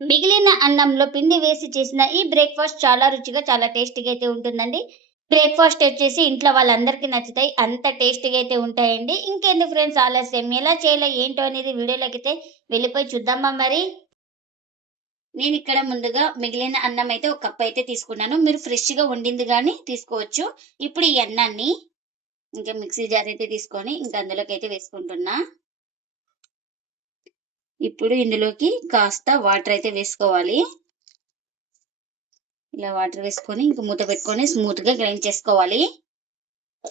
మిగిలిన అన్నంలో పిండి వేసి చేసిన ఈ బ్రేక్‌ఫాస్ట్ చాలా రుచిగా, చాలా టేస్టీగా అయితే ఉంటుందండి. బ్రేక్‌ఫాస్ట్ వచ్చేసి ఇంట్లో వాళ్ళందరికీ నచ్చుతాయి. అంత టేస్టీగా అయితే ఉంటాయండి. ఇంకెందుకు ఫ్రెండ్స్ ఆలస్యం, ఎలా చేయాలో ఏంటో అనేది వీడియోలోకైతే వెళ్ళిపోయి చూద్దామా మరి? నేనిక్కడ ముందుగా మిగిలిన అన్నం అయితే ఒక కప్ అయితే తీసుకున్నాను. మీరు ఫ్రెష్‌గా వండింది గాని తీసుకోవచ్చు. ఇప్పుడు ఈ అన్నాన్ని ఇంకా మిక్సీ జార్ అయితే తీసుకొని ఇంకా అందులోకైతే వేసుకుంటున్నా. ఇప్పుడు ఇందులోకి కాస్త వాటర్ అయితే వేసుకోవాలి. ఇలా వాటర్ వేసుకొని ఇంక మూత పెట్టుకొని స్మూత్‌గా గ్రైండ్ చేసుకోవాలి.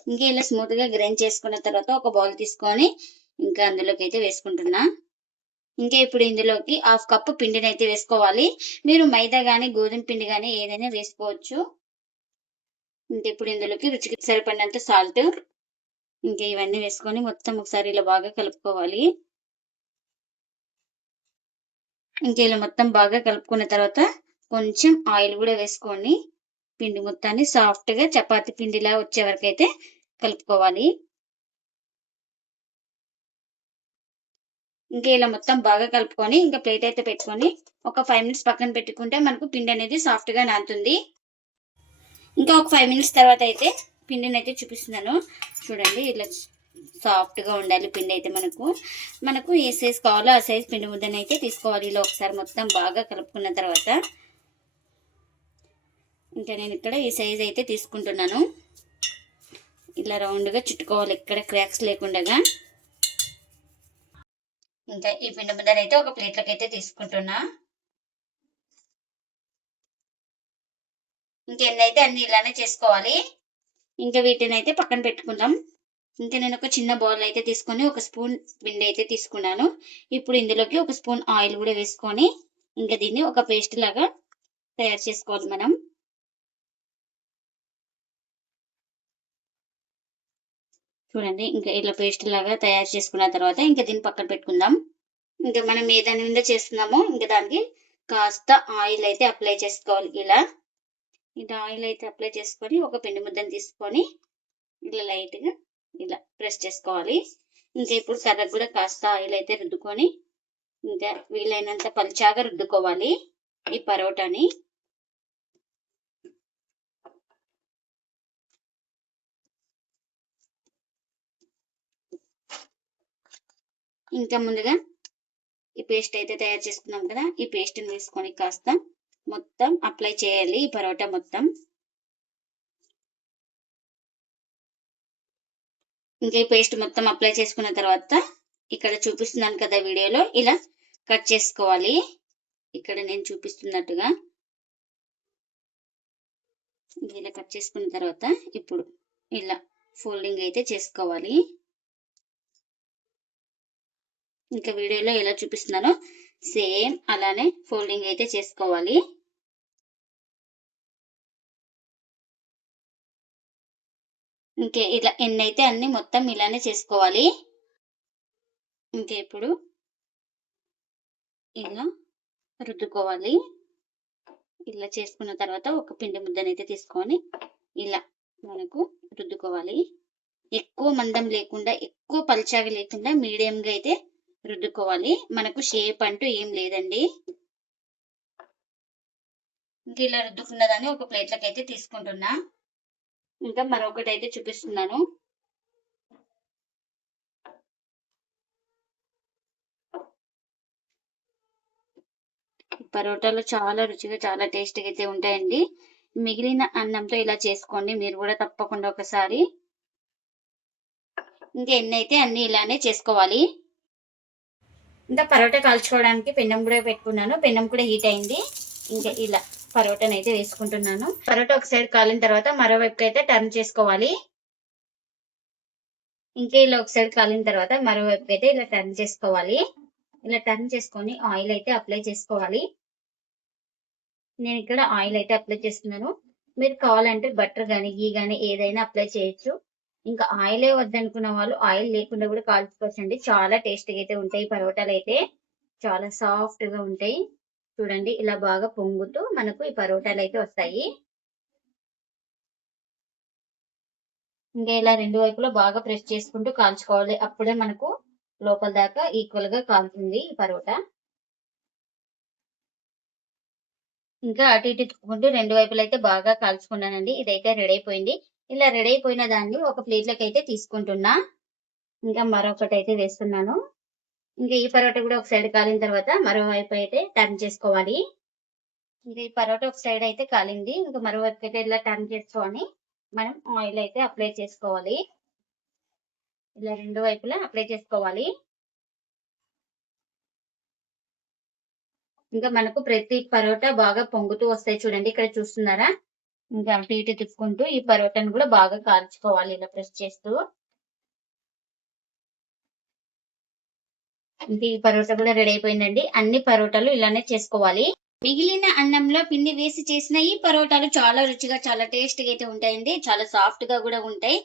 ఇంకా ఇలా స్మూత్‌గా గ్రైండ్ చేసుకున్న తర్వాత ఒక బౌల్ తీసుకొని ఇంకా అందులోకైతే వేసుకుంటున్నా. ఇంకా ఇప్పుడు ఇందులోకి హాఫ్ కప్ పిండినైతే వేసుకోవాలి. మీరు మైదా గాని, గోధుమ పిండి గాని ఏదైనా వేసుకోవచ్చు. ఇంకా ఇప్పుడు ఇందులోకి రుచికి సరిపడినంత సాల్ట్ ఇంకా ఇవన్నీ వేసుకొని మొత్తం ఒకసారి ఇలా బాగా కలుపుకోవాలి. ఇంకా ఇలా మొత్తం బాగా కలుపుకున్న తర్వాత కొంచెం ఆయిల్ కూడా వేసుకొని పిండి మొత్తాన్ని సాఫ్ట్‌గా చపాతీ పిండిలా వచ్చే వరకైతే కలుపుకోవాలి. ఇంకా ఇలా మొత్తం బాగా కలుపుకొని ఇంకా ప్లేట్ అయితే పెట్టుకొని ఒక 5 మినిట్స్ పక్కన పెట్టుకుంటే మనకు పిండి అనేది సాఫ్ట్‌గా నానుతుంది. ఇంకా ఒక 5 మినిట్స్ తర్వాత అయితే పిండినైతే చూపిస్తున్నాను. చూడండి ఇలా సాఫ్ట్‌గా ఉండాలి పిండి అయితే మనకు ఏ సైజ్ కావాలో ఆ సైజ్ పిండి ముద్దనైతే తీసుకోవాలి. ఇలా ఒకసారి మొత్తం బాగా కలుపుకున్న తర్వాత ఇంకా నేను ఇక్కడ ఈ సైజ్ అయితే తీసుకుంటున్నాను. ఇలా రౌండ్‌గా చుట్టుకోవాలి ఎక్కడ క్రాక్స్ లేకుండగా. ఇంకా ఈ పిండి ముద్దనైతే ఒక ప్లేట్‌లోకి అయితే తీసుకుంటున్నా. ఇంకెన్నైతే అన్ని ఇలానే చేసుకోవాలి. ఇంకా వీటినైతే పక్కన పెట్టుకుందాం. ఇంకా నేను ఒక చిన్న బౌల్ అయితే తీసుకొని ఒక స్పూన్ పిండి అయితే తీసుకున్నాను. ఇప్పుడు ఇందులోకి ఒక స్పూన్ ఆయిల్ కూడా వేసుకొని ఇంకా దీన్ని ఒక పేస్ట్ లాగా తయారు చేసుకోవాలి మనం. చూడండి ఇంకా ఇలా పేస్ట్ లాగా తయారు చేసుకున్న తర్వాత ఇంకా దీన్ని పక్కన పెట్టుకుందాం. ఇంకా మనం ఏ దాని మీద చేస్తున్నామో ఇంకా దానికి కాస్త ఆయిల్ అయితే అప్లై చేసుకోవాలి. ఇలా ఆయిల్ అయితే అప్లై చేసుకొని ఒక పిండి ముద్దను తీసుకొని ఇలా లైట్‌గా ఇలా ప్రెస్ చేసుకోవాలి. ఇంకా ఇప్పుడు కర్రకు కూడా కాస్త ఆయిల్ అయితే రుద్దుకొని ఇంకా వీలైనంత పల్చాగా రుద్దుకోవాలి ఈ పరోటాని. ఇంకా ముందుగా ఈ పేస్ట్ అయితే తయారు చేసుకున్నాం కదా! ఈ పేస్ట్‌ని వేసుకొని కాస్త మొత్తం అప్లై చేయాలి ఈ పరోటా మొత్తం. ఇంకా ఈ పేస్ట్ మొత్తం అప్లై చేసుకున్న తర్వాత ఇక్కడ చూపిస్తున్నాను కదా వీడియోలో ఇలా కట్ చేసుకోవాలి. ఇక్కడ నేను చూపిస్తున్నట్టుగా. ఇలా కట్ చేసుకున్న తర్వాత ఇప్పుడు ఇలా ఫోల్డింగ్ అయితే చేసుకోవాలి. ఇంకా వీడియోలో ఎలా చూపిస్తున్నానో సేమ్ అలానే ఫోల్డింగ్ అయితే చేసుకోవాలి. ఇంకా ఇలా ఎన్నైతే అన్ని మొత్తం ఇలానే చేసుకోవాలి. ఇంకా ఇప్పుడు ఇలా రుద్దుకోవాలి. ఇలా చేసుకున్న తర్వాత ఒక పిండి ముద్దనైతే తీసుకొని ఇలా మనకు రుద్దుకోవాలి. ఎక్కువ మందం లేకుండా, ఎక్కువ పల్చగా లేకుండా మీడియంగా అయితే రుద్దుకోవాలి. మనకు షేప్ అంటూ ఏం లేదండి. ఇంకా ఇలా రుద్దుకున్న దాన్ని ఒక ప్లేట్‌లోకి అయితే తీసుకుంటున్నా. ఇంకా మరొకటి అయితే చూపిస్తున్నాను. పరోటాలు చాలా రుచిగా, చాలా టేస్టీగా అయితే ఉంటాయండి. మిగిలిన అన్నంతో ఇలా చేసుకోండి మీరు కూడా తప్పకుండా ఒకసారి. ఇంకా ఎన్నైతే అన్ని ఇలానే చేసుకోవాలి. ఇంకా పరోటా కాల్చుకోవడానికి పెన్నం కూడా పెట్టుకున్నాను. పెన్నం కూడా హీట్ అయింది. ఇంకా ఇలా పరోటానైతే వేసుకుంటున్నాను. పరోటా ఒక సైడ్ కాలిన తర్వాత మరోవైపుకి అయితే టర్న్ చేసుకోవాలి. ఇంకా ఇలా ఒక సైడ్ కాలిన తర్వాత మరోవైపుకి అయితే ఇలా టర్న్ చేసుకోవాలి. ఇలా టర్న్ చేసుకొని ఆయిల్ అయితే అప్లై చేసుకోవాలి. నేను ఇక్కడ ఆయిల్ అయితే అప్లై చేస్తున్నాను. మీరు కావాలంటే బటర్ గానీ, ఘీ గానీ ఏదైనా అప్లై చేయొచ్చు. ఇంకా ఆయిలే వద్దనుకున్న వాళ్ళు ఆయిల్ లేకుండా కూడా కాల్చుకోవచ్చండి. చాలా టేస్టీగా అయితే ఉంటాయి పరోటాలైతే. చాలా సాఫ్ట్‌గా ఉంటాయి. చూడండి ఇలా బాగా పొంగుతూ మనకు ఈ పరోటాలైతే వస్తాయి. ఇంకా ఇలా రెండు వైపులా బాగా ప్రెస్ చేసుకుంటూ కాల్చుకోవాలి. అప్పుడే మనకు లోపల దాకా ఈక్వల్‌గా కాలుతుంది ఈ పరోటా. ఇంకా అటు ఇటు తిప్పుకుంటూ 2 వైపులైతే బాగా కాల్చుకున్నానండి. ఇదైతే రెడీ అయిపోయింది. ఇలా రెడీ అయిపోయిన దాన్ని ఒక ప్లేట్‌లోకైతే తీసుకుంటున్నా. ఇంకా మరొకటైతే వేస్తున్నాను. ఇంకా ఈ పరోటా కూడా ఒక సైడ్ కాలిన తర్వాత మరో వైపు అయితే టర్న్ చేసుకోవాలి. ఇంకా ఈ పరోటా ఒక సైడ్ అయితే కాలింది. ఇంకా మరోవైపు అయితే ఇలా టర్న్ చేసుకొని మనం ఆయిల్ అయితే అప్లై చేసుకోవాలి. ఇలా 2 వైపులా అప్లై చేసుకోవాలి. ఇంకా మనకు ప్రతి పరోటా బాగా పొంగుతూ వస్తాయి చూడండి. ఇక్కడ చూస్తున్నారా? ఇంకా అటు ఇటు తిప్పుకుంటూ ఈ పరోటాను కూడా బాగా కాల్చుకోవాలి ఇలా ప్రెస్ చేస్తూ. ఇంకా ఈ పరోటా కూడా రెడీ అయిపోయిందండి. అన్ని పరోటాలు ఇలానే చేసుకోవాలి. మిగిలిన అన్నంలో పిండి వేసి చేసిన ఈ పరోటాలు చాలా రుచిగా, చాలా టేస్టీగా అయితే ఉంటాయండి. చాలా సాఫ్ట్ గా కూడా ఉంటాయి.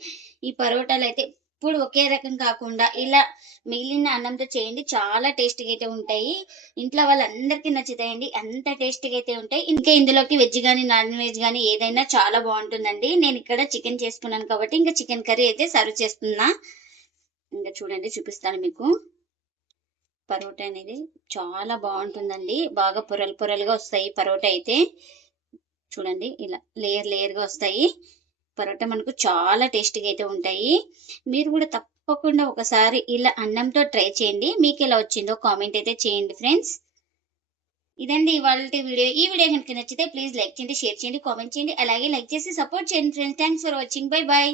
ఈ పరోటాలు అయితే ఎప్పుడు ఒకే రకం కాకుండా ఇలా మిగిలిన అన్నంతో చేయండి. చాలా టేస్టీగా అయితే ఉంటాయి. ఇంట్లో వాళ్ళందరికీ నచ్చుతాయండి. అంత టేస్టీగా అయితే ఉంటాయి. ఇంకా ఇందులోకి వెజ్ గానీ, నాన్ వెజ్ గానీ ఏదైనా చాలా బాగుంటుందండి. నేను ఇక్కడ చికెన్ చేసుకున్నాను కాబట్టి ఇంకా చికెన్ కర్రీ అయితే సర్వ్ చేస్తున్నా. ఇంకా చూడండి చూపిస్తాను మీకు. పరోటా అనేది చాలా బాగుంటుందండి. బాగా పొరలు పొరలుగా వస్తాయి పరోటా అయితే. చూడండి ఇలా లేయర్ లేయర్ గా వస్తాయి. పరోటా మనకు చాలా టేస్టీగా అయితే ఉంటాయి. మీరు కూడా తప్పకుండా ఒకసారి ఇలా అన్నంతో ట్రై చేయండి. మీకు ఎలా వచ్చిందో కామెంట్ అయితే చేయండి ఫ్రెండ్స్. ఇదండి ఇవాల్టి వీడియో. ఈ వీడియో కనుక నచ్చితే ప్లీజ్ లైక్ చేయండి, షేర్ చేయండి, కామెంట్ చేయండి. అలాగే లైక్ చేసి సపోర్ట్ చేయండి friends. Thanks for watching. By by.